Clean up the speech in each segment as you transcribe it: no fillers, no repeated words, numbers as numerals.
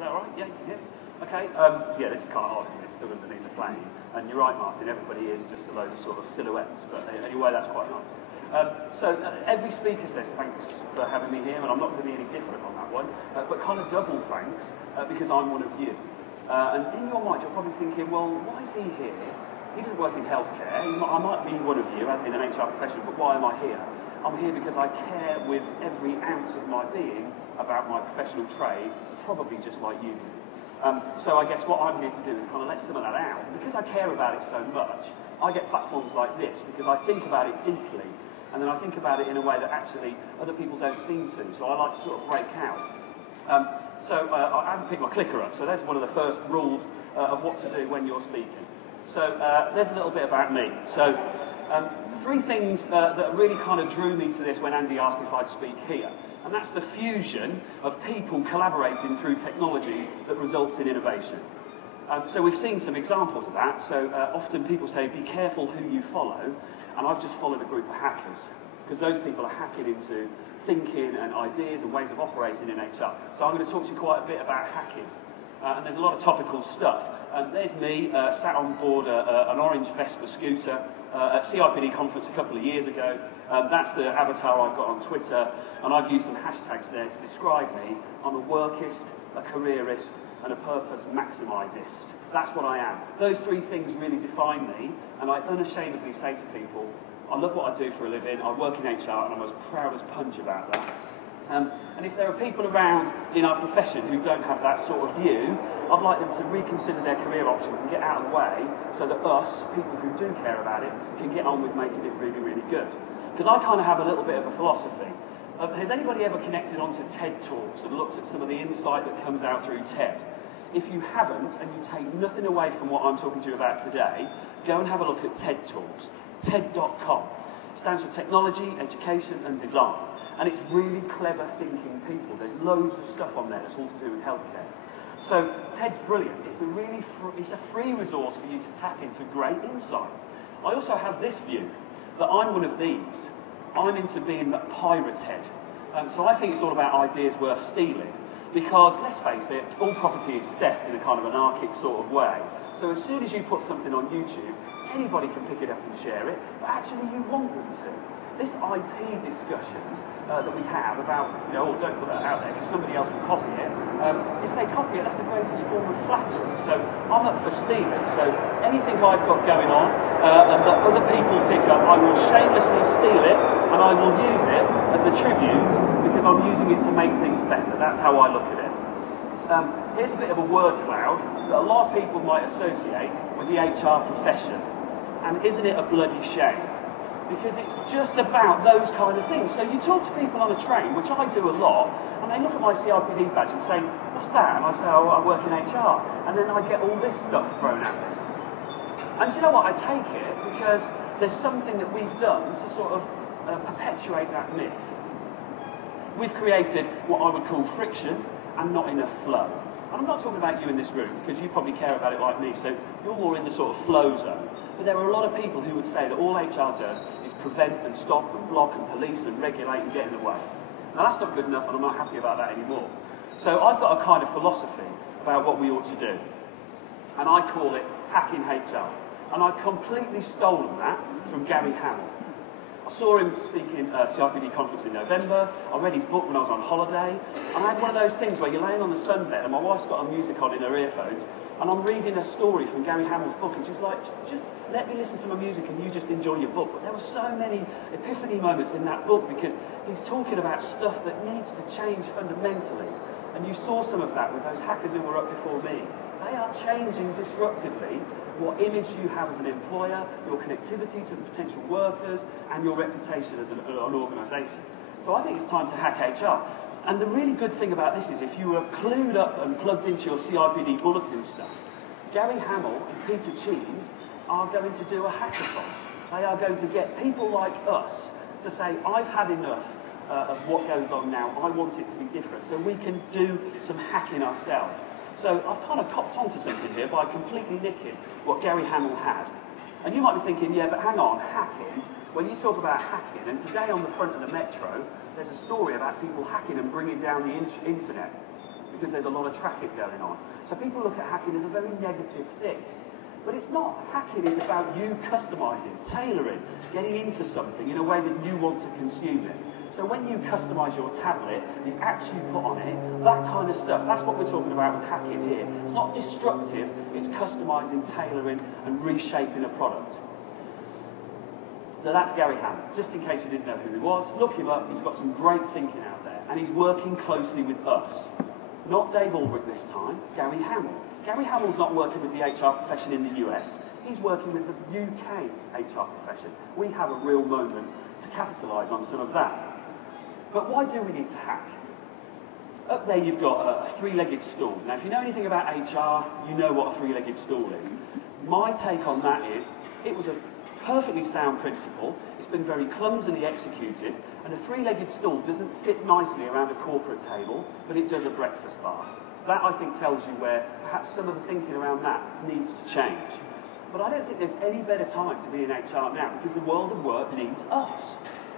that all right? Yeah, yeah. Okay, yeah, this is kind of odd, isn't it? Still underneath the plane. And you're right, Martin, everybody is just a load of sort of silhouettes, but anyway, that's quite nice. Every speaker says thanks for having me here, and I'm not going to be any different on that one, but kind of double thanks, because I'm one of you. And in your mind, you're probably thinking, well, why is he here? He doesn't work in healthcare. I might be one of you, as in an HR professional, but why am I here? I'm here because I care with every ounce of my being about my professional trade, probably just like you do. So I guess what I'm here to do is kind of let some of that out. Because I care about it so much, I get platforms like this because I think about it deeply, and then I think about it in a way that actually other people don't seem to. So I like to sort of break out. I haven't picked my clicker up, so there's one of the first rules of what to do when you're speaking. So there's a little bit about me. So three things that really kind of drew me to this when Andy asked if I'd speak here. And that's the fusion of people collaborating through technology that results in innovation. So we've seen some examples of that. So often people say, be careful who you follow. And I've just followed a group of hackers, because those people are hacking into thinking and ideas and ways of operating in HR. So I'm going to talk to you quite a bit about hacking. And there's a lot of topical stuff. There's me, sat on board an orange Vespa scooter at CIPD conference a couple of years ago. That's the avatar I've got on Twitter, and I've used some hashtags there to describe me. I'm a workist, a careerist, and a purpose maximisist. That's what I am. Those three things really define me, and I unashamedly say to people, I love what I do for a living, I work in HR, and I'm as proud as punch about that. And if there are people around in our profession who don't have that sort of view, I'd like them to reconsider their career options and get out of the way so that us, people who do care about it, can get on with making it really, really good. Because I kind of have a little bit of a philosophy. Has anybody ever connected onto TED Talks and looked at some of the insight that comes out through TED? If you haven't, and you take nothing away from what I'm talking to you about today, go and have a look at TED Talks. TED.com. It stands for Technology, Education and Design. And it's really clever thinking people. There's loads of stuff on there that's all to do with healthcare. So TED's brilliant. It's a free resource for you to tap into great insight. I also have this view, that I'm one of these. I'm into being the pirate head. So I think it's all about ideas worth stealing. Because, let's face it, all property is theft in a kind of anarchic sort of way. So as soon as you put something on YouTube, anybody can pick it up and share it, but actually you want them to. This IP discussion that we have about, oh, don't put that out there because somebody else will copy it. If they copy it, that's the greatest form of flattery. So I'm up for stealing. So anything I've got going on and that other people pick up, I will shamelessly steal it and I will use it as a tribute because I'm using it to make things better. That's how I look at it. Here's a bit of a word cloud that a lot of people might associate with the HR profession. And isn't it a bloody shame? Because it's just about those kind of things. So you talk to people on a train, which I do a lot, and they look at my CIPD badge and say, what's that? And I say, oh, I work in HR. And then I get all this stuff thrown at me. And do you know what? I take it because there's something that we've done to sort of perpetuate that myth. We've created what I would call friction and not enough flow. And I'm not talking about you in this room, because you probably care about it like me, so you're more in the sort of flow zone. But there are a lot of people who would say that all HR does is prevent and stop and block and police and regulate and get in the way. Now that's not good enough, and I'm not happy about that anymore. So I've got a kind of philosophy about what we ought to do. And I call it hacking HR. And I've completely stolen that from Gary Hamel. I saw him speaking at CIPD conference in November. I read his book when I was on holiday. And I had one of those things where you're laying on the sunbed and my wife's got her music on in her earphones and I'm reading a story from Gary Hamel's book and she's like, just let me listen to my music and you just enjoy your book. But there were so many epiphany moments in that book because he's talking about stuff that needs to change fundamentally. And you saw some of that with those hackers who were up before me. They are changing disruptively what image you have as an employer, your connectivity to the potential workers, and your reputation as an organisation. So I think it's time to hack HR. And the really good thing about this is if you were clued up and plugged into your CIPD bulletin stuff, Gary Hamel and Peter Cheese are going to do a hackathon. They are going to get people like us to say, I've had enough of what goes on now, I want it to be different. So we can do some hacking ourselves. So I've kind of copped onto something here by completely nicking what Gary Hamel had. And you might be thinking, yeah, but hang on, hacking? When you talk about hacking, and today on the front of the Metro, there's a story about people hacking and bringing down the internet. because there's a lot of traffic going on. So people look at hacking as a very negative thing. But it's not. Hacking is about you customising, tailoring, getting into something in a way that you want to consume it. So when you customise your tablet, the apps you put on it, that kind of stuff, that's what we're talking about with hacking here. It's not destructive, it's customising, tailoring, and reshaping a product. So that's Gary Hamel. Just in case you didn't know who he was, look him up. He's got some great thinking out there. And he's working closely with us. Not Dave Albrecht this time, Gary Hamel. Gary Hamel's not working with the HR profession in the US. He's working with the UK HR profession. We have a real moment to capitalise on some of that. But why do we need to hack? Up there you've got a three-legged stool. Now if you know anything about HR, you know what a three-legged stool is. My take on that is, it was a perfectly sound principle, it's been very clumsily executed, and a three-legged stool doesn't sit nicely around a corporate table, but it does a breakfast bar. That, I think, tells you where perhaps some of the thinking around that needs to change. But I don't think there's any better time to be in HR now, because the world of work needs us.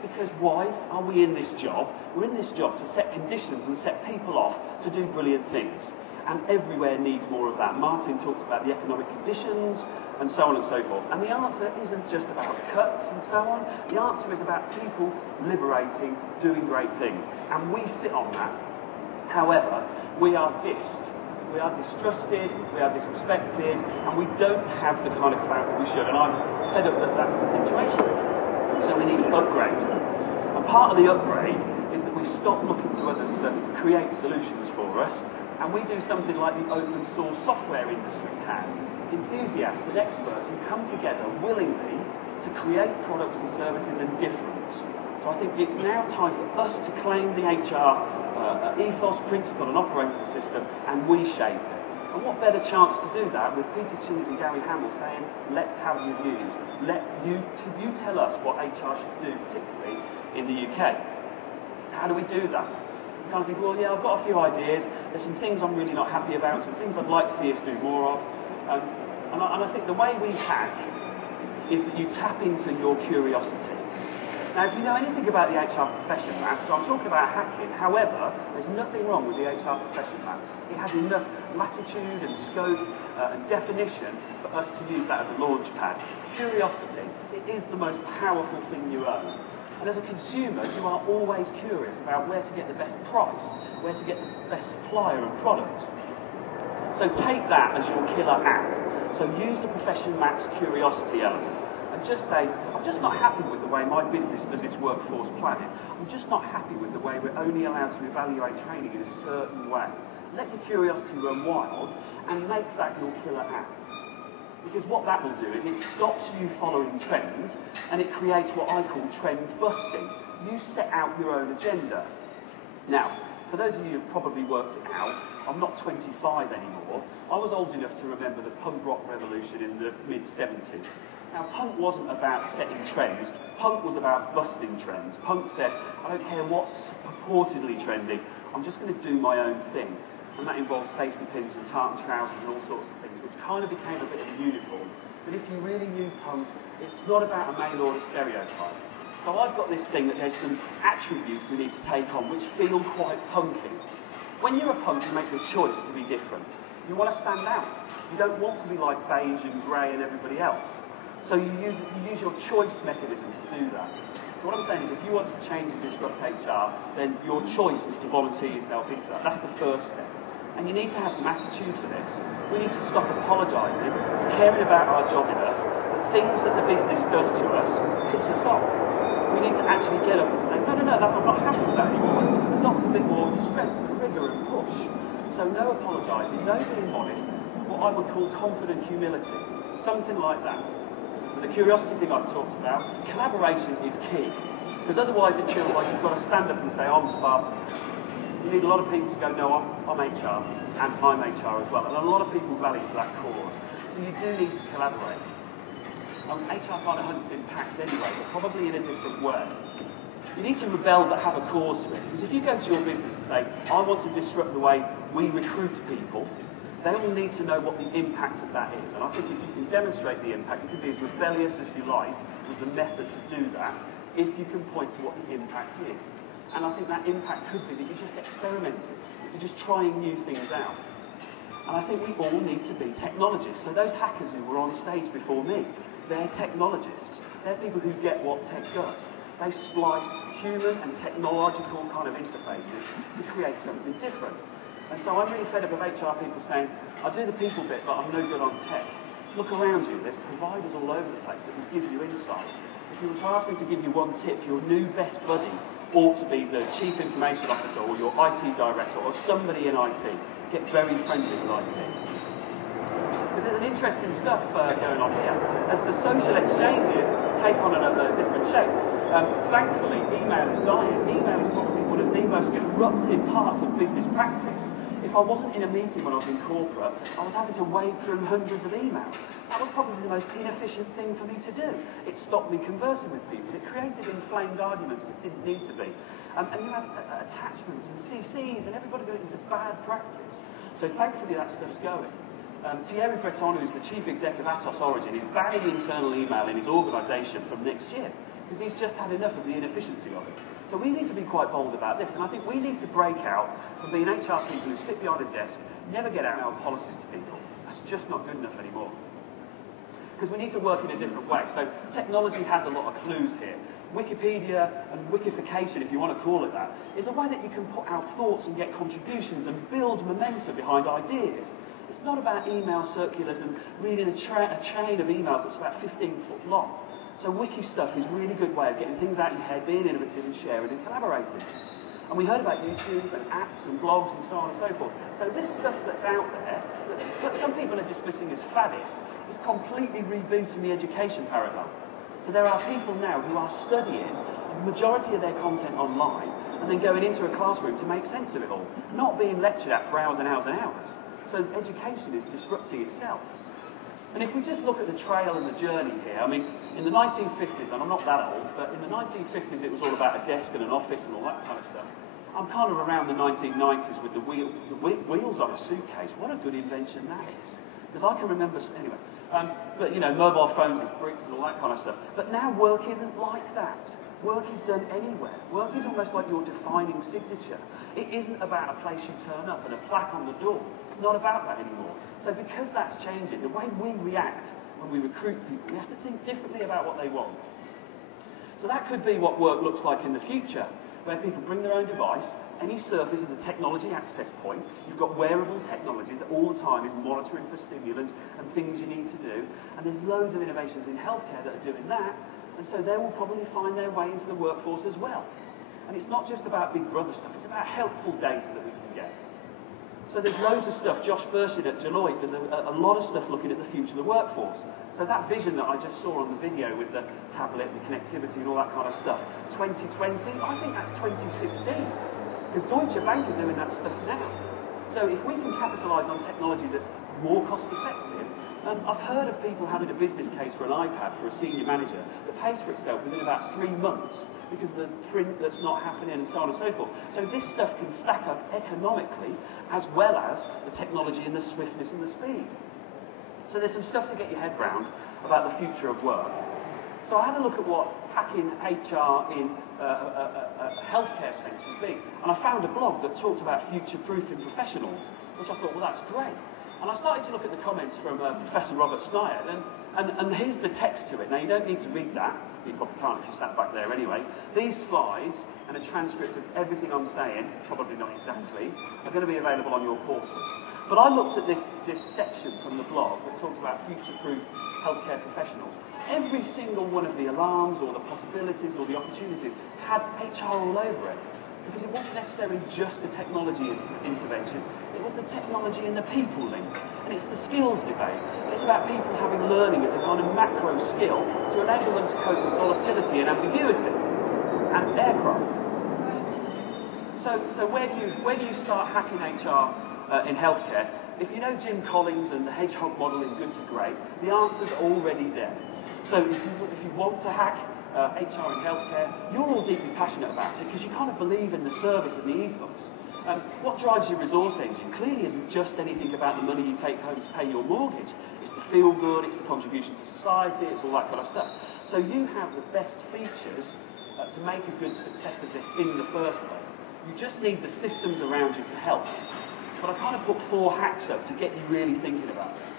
Because why are we in this job? We're in this job to set conditions and set people off to do brilliant things. And everywhere needs more of that. Martin talked about the economic conditions, and so on and so forth. And the answer isn't just about cuts and so on. The answer is about people liberating, doing great things. And we sit on that. However, we are dissed. We are distrusted, we are disrespected, and we don't have the kind of clout that we should. And I'm fed up that that's the situation. So we need to upgrade. And part of the upgrade is that we stop looking to others to create solutions for us, and we do something like the open source software industry has. Enthusiasts and experts who come together willingly to create products and services and difference. So I think it's now time for us to claim the HR ethos, principle and operating system, and we shape it. And what better chance to do that with Peter Cheese and Gary Hamel saying, let's have your views. You tell us what HR should do, particularly in the UK. How do we do that? You kind of think, well, yeah, I've got a few ideas. There's some things I'm really not happy about, some things I'd like to see us do more of. And I think the way we hack is that you tap into your curiosity. Now, if you know anything about the HR profession map, so I'm talking about hacking, however, there's nothing wrong with the HR profession map. It has enough latitude and scope and definition for us to use that as a launch pad. Curiosity, it is the most powerful thing you own. And as a consumer, you are always curious about where to get the best price, where to get the best supplier and product. So take that as your killer app. So use the profession map's curiosity element. And just say, I'm just not happy with the way my business does its workforce planning. I'm just not happy with the way we're only allowed to evaluate training in a certain way. Let your curiosity run wild and make that your killer app. Because what that will do is it stops you following trends and it creates what I call trend busting. You set out your own agenda. Now, for those of you who've probably worked it out, I'm not 25 anymore. I was old enough to remember the punk rock revolution in the mid-70s. Now, punk wasn't about setting trends. Punk was about busting trends. Punk said, I don't care what's purportedly trending, I'm just going to do my own thing. And that involved safety pins and tartan trousers and all sorts of things, which kind of became a bit of a uniform. But if you really knew punk, it's not about a mail order stereotype. So I've got this thing that there's some attributes we need to take on which feel quite punky. When you're a punk, you make the choice to be different. You want to stand out. You don't want to be like beige and grey and everybody else. So you use your choice mechanism to do that. So what I'm saying is if you want to change and disrupt HR, then your choice is to volunteer yourself into that. That's the first step. And you need to have some attitude for this. We need to stop apologising for caring about our job enough. The things that the business does to us piss us off. We need to actually get up and say, no, I'm not happy with that anymore. Adopt a bit more strength and rigour and push. So no apologising, no being modest, what I would call confident humility. Something like that. The curiosity thing I've talked about, collaboration is key. Because otherwise it feels like you've got to stand up and say, I'm Spartacus. You need a lot of people to go, no, I'm HR, and I'm HR as well. And a lot of people rally to that cause. So you do need to collaborate. HR kind of hunts in packs anyway, but probably in a different way. You need to rebel but have a cause to it. Because if you go to your business and say, I want to disrupt the way we recruit people, they will need to know what the impact of that is. And I think if you can demonstrate the impact, you can be as rebellious as you like with the method to do that, if you can point to what the impact is. And I think that impact could be that you're just experimenting. You're just trying new things out. And I think we all need to be technologists. So those hackers who were on stage before me, they're technologists. They're people who get what tech does. They splice human and technological kind of interfaces to create something different. And so I'm really fed up of HR people saying, I'll do the people bit, but I'm no good on tech. Look around you, there's providers all over the place that will give you insight. If you were to ask me to give you one tip, your new best buddy ought to be the Chief Information Officer or your IT Director or somebody in IT. Get very friendly with IT. Because there's an interesting stuff going on here. As the social exchanges take on a different shape, thankfully email is dying. Email is probably one of the most corrupted parts of business practice. If I wasn't in a meeting when I was in corporate, I was having to wade through hundreds of emails. That was probably the most inefficient thing for me to do. It stopped me conversing with people. It created inflamed arguments that didn't need to be. And you have attachments and CCs and everybody going into bad practice. So thankfully that stuff's going. Thierry Breton, who's the chief exec of Atos Origin, is banning internal email in his organisation from next year because he's just had enough of the inefficiency of it. So we need to be quite bold about this, and I think we need to break out from being HR people who sit behind a desk, never get out our policies to people. That's just not good enough anymore. Because we need to work in a different way. So technology has a lot of clues here. Wikipedia and Wikification, if you want to call it that, is a way that you can put out thoughts and get contributions and build momentum behind ideas. It's not about email circulars and reading a chain of emails that's about 15 foot long. So wiki stuff is a really good way of getting things out of your head, being innovative and sharing and collaborating. And we heard about YouTube and apps and blogs and so on and so forth. So this stuff that's out there, that some people are dismissing as faddist, is completely rebooting the education paradigm. So there are people now who are studying the majority of their content online and then going into a classroom to make sense of it all, not being lectured at for hours and hours and hours. So education is disrupting itself. And if we just look at the trail and the journey here, I mean, in the 1950s, and I'm not that old, but in the 1950s it was all about a desk and an office and all that kind of stuff. I'm kind of around the 1990s with the wheels on a suitcase. What a good invention that is. Because I can remember, anyway, but you know, mobile phones and bricks and all that kind of stuff. But now work isn't like that. Work is done anywhere. Work is almost like your defining signature. It isn't about a place you turn up and a plaque on the door. It's not about that anymore. So because that's changing, the way we react when we recruit people, we have to think differently about what they want. So that could be what work looks like in the future, where people bring their own device. Any surface is a technology access point. You've got wearable technology that all the time is monitoring for stimulants and things you need to do. And there's loads of innovations in healthcare that are doing that. And so they will probably find their way into the workforce as well. And it's not just about Big Brother stuff, it's about helpful data that we can get. So there's loads of stuff. Josh Burshid at Deloitte does a lot of stuff looking at the future of the workforce. So that vision that I just saw on the video with the tablet and connectivity and all that kind of stuff, 2020, I think that's 2016. Because Deutsche Bank are doing that stuff now. So if we can capitalise on technology that's more cost effective, I've heard of people having a business case for an iPad for a senior manager that pays for itself within about 3 months because of the print that's not happening and so on and so forth. So this stuff can stack up economically as well as the technology and the swiftness and the speed. So there's some stuff to get your head round about the future of work. So I had a look at what hacking HR in a healthcare sense would be. And I found a blog that talked about future-proofing professionals, which I thought, well, that's great. And I started to look at the comments from Professor Robert Snyatt, and here's the text to it. Now, you don't need to read that. You probably can't if you sat back there anyway. These slides and a transcript of everything I'm saying, probably not exactly, are going to be available on your portal. But I looked at this section from the blog that talks about future-proof healthcare professionals. Every single one of the alarms or the possibilities or the opportunities had HR all over it. Because it wasn't necessarily just a technology intervention, it was the technology and the people link. And it's the skills debate. And it's about people having learning as a kind of macro skill to enable them to cope with volatility and ambiguity and aircraft. So where do you start hacking HR in healthcare? If you know Jim Collins and the hedgehog model in Good to Great, the answer's already there. So if you want to hack HR in healthcare, you're all deeply passionate about it because you kind of believe in the service and the ethos. What drives your resource engine clearly isn't just anything about the money you take home to pay your mortgage. It's the feel good, it's the contribution to society, it's all that kind of stuff. So you have the best features to make a good success of this in the first place. You just need the systems around you to help. But I kind of put 4 hacks up to get you really thinking about this.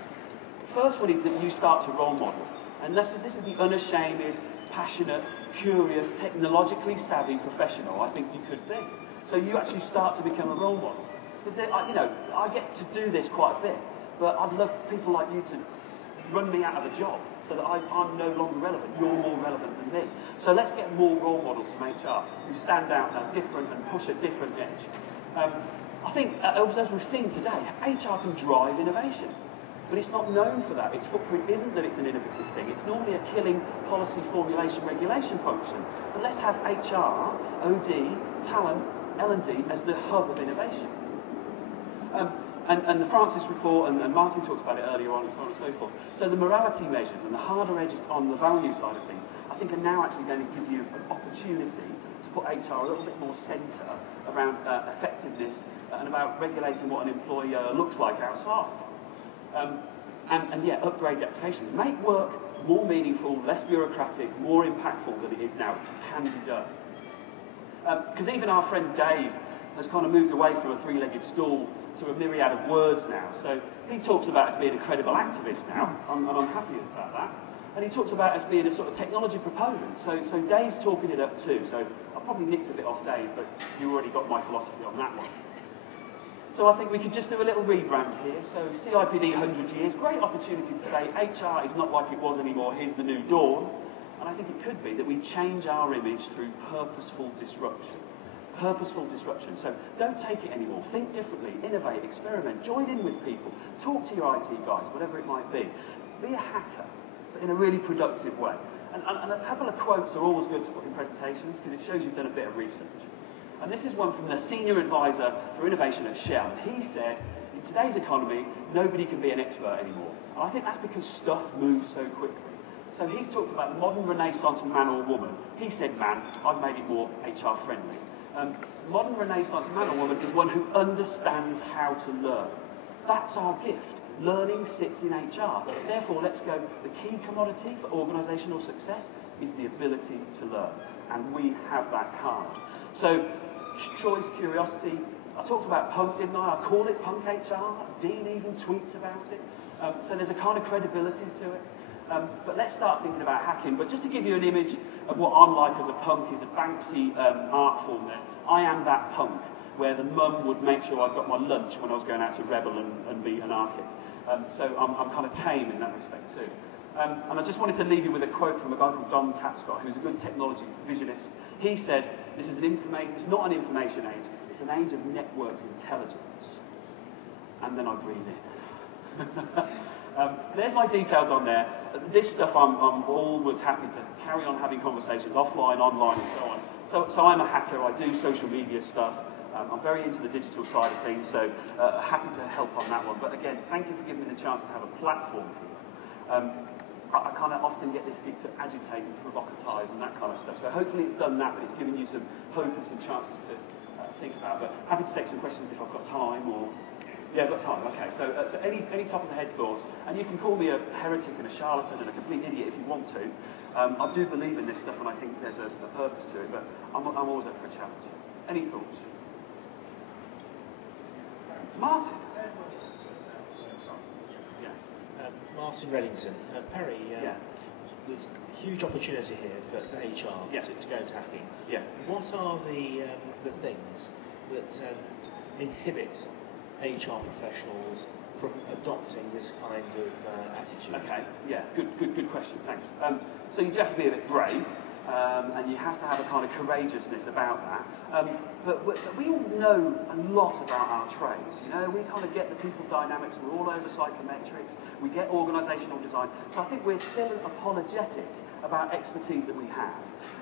The first one is that you start to role model. And this is the unashamed, passionate, curious, technologically savvy professional I think you could be. So you actually start to become a role model. Because I get to do this quite a bit, but I'd love people like you to run me out of a job so that I'm no longer relevant. You're more relevant than me. So let's get more role models from HR who stand out and are different and push a different edge. I think, as we've seen today, HR can drive innovation. But it's not known for that. Its footprint isn't that it's an innovative thing. It's normally a killing policy formulation regulation function. But let's have HR, OD, talent, L&D as the hub of innovation. And the Francis report, and Martin talked about it earlier on, and so on and so forth. So the morality measures and the harder edges on the value side of things, I think are now actually going to give you an opportunity to put HR a little bit more centre around effectiveness and about regulating what an employer looks like outside. And yeah, upgrade the application. Make work more meaningful, less bureaucratic, more impactful than it is now, which can be done. Because even our friend Dave has kind of moved away from a 3-legged stool to a myriad of words now. So he talks about us being a credible activist now, and I'm happy about that. And he talks about us being a sort of technology proponent. So Dave's talking it up too. So I probably nicked a bit off Dave, but you already got my philosophy on that one. So I think we could just do a little rebrand here. So CIPD 100 years, great opportunity to say HR is not like it was anymore, here's the new dawn. And I think it could be that we change our image through purposeful disruption. Purposeful disruption. So don't take it anymore. Think differently, innovate, experiment, join in with people, talk to your IT guys, whatever it might be. Be a hacker, but in a really productive way. And a couple of quotes are always good to put in presentations because it shows you've done a bit of research. And this is one from the Senior Advisor for Innovation at Shell. And he said, in today's economy, nobody can be an expert anymore. And I think that's because stuff moves so quickly. So he's talked about the modern renaissance of man or woman. He said man, I've made it more HR friendly. Modern renaissance man or woman is one who understands how to learn. That's our gift. Learning sits in HR. Therefore, let's go, the key commodity for organisational success is the ability to learn. And we have that card. So, choice, curiosity. I talked about punk, didn't I? I call it punk HR. Dean even tweets about it. So there's a kind of credibility to it. But let's start thinking about hacking. But just to give you an image of what I'm like as a punk is a Banksy art form there. I am that punk, where the mum would make sure I got my lunch when I was going out to rebel and be anarchic. So I'm kind of tame in that respect too. And I just wanted to leave you with a quote from a guy called Don Tapscott, who's a good technology visionist. He said, this is it's not an information age, it's an age of networked intelligence. And then I breathe in. There's my details on there. This stuff I'm always happy to carry on having conversations offline, online, and so on. So I'm a hacker, I do social media stuff. I'm very into the digital side of things, so happy to help on that one. But again, thank you for giving me the chance to have a platform here. I kind of often get this gig to agitate and provocatise and that kind of stuff. So hopefully it's done that, but it's given you some hope and some chances to think about. But happy to take some questions if I've got time or... Yeah, I've got time, okay. So any top of the head thoughts, and you can call me a heretic and a charlatan and a complete idiot if you want to. I do believe in this stuff and I think there's a purpose to it, but I'm always up for a challenge. Any thoughts? Martin? Martin Reddington. Perry, there's a huge opportunity here for HR to go into hacking. Yeah. What are the things that inhibit HR professionals from adopting this kind of attitude? Okay, yeah, good question, thanks. So you do have to be a bit brave, and you have to have a kind of courageousness about that. But we all know a lot about our trade, you know, we kind of get the people dynamics, we're all over psychometrics, we get organisational design, so I think we're still apologetic about expertise that we have.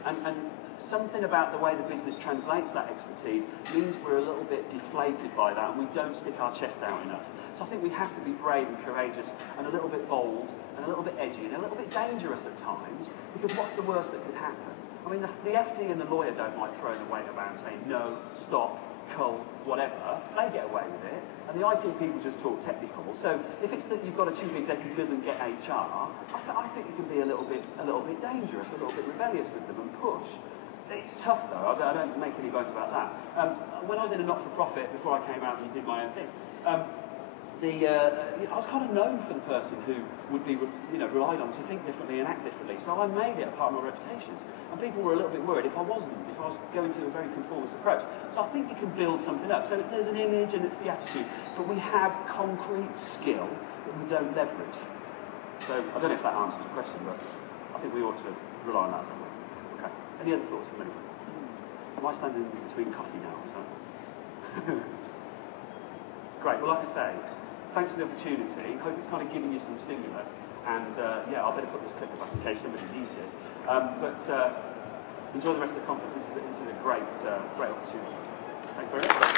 And something about the way the business translates that expertise means we're a little bit deflated by that and we don't stick our chest out enough. So I think we have to be brave and courageous and a little bit bold and a little bit edgy and a little bit dangerous at times, because what's the worst that could happen? I mean, the FD and the lawyer don't like throwing the weight around saying no, stop, cull, whatever. They get away with it. And the IT people just talk technical. So if it's that you've got a chief exec who doesn't get HR, I think you can be a little bit dangerous, a little bit rebellious with them and push. It's tough though, I don't make any bones about that. When I was in a not-for-profit, before I came out and did my own thing, I was kind of known for the person who would be relied on to think differently and act differently, so I made it a part of my reputation. And people were a little bit worried if I was going to a very conformist approach. So I think you can build something up. So there's an image and it's the attitude, but we have concrete skill that we don't leverage. So I don't know if that answers the question, but I think we ought to rely on that. Okay. Any other thoughts from anyone? Am I standing between coffee now? Is that... Great. Well, like I say, thanks for the opportunity. Hope it's kind of giving you some stimulus. And yeah, I'll better put this clip up in case somebody needs it. But enjoy the rest of the conference. This is a great opportunity. Thanks very much.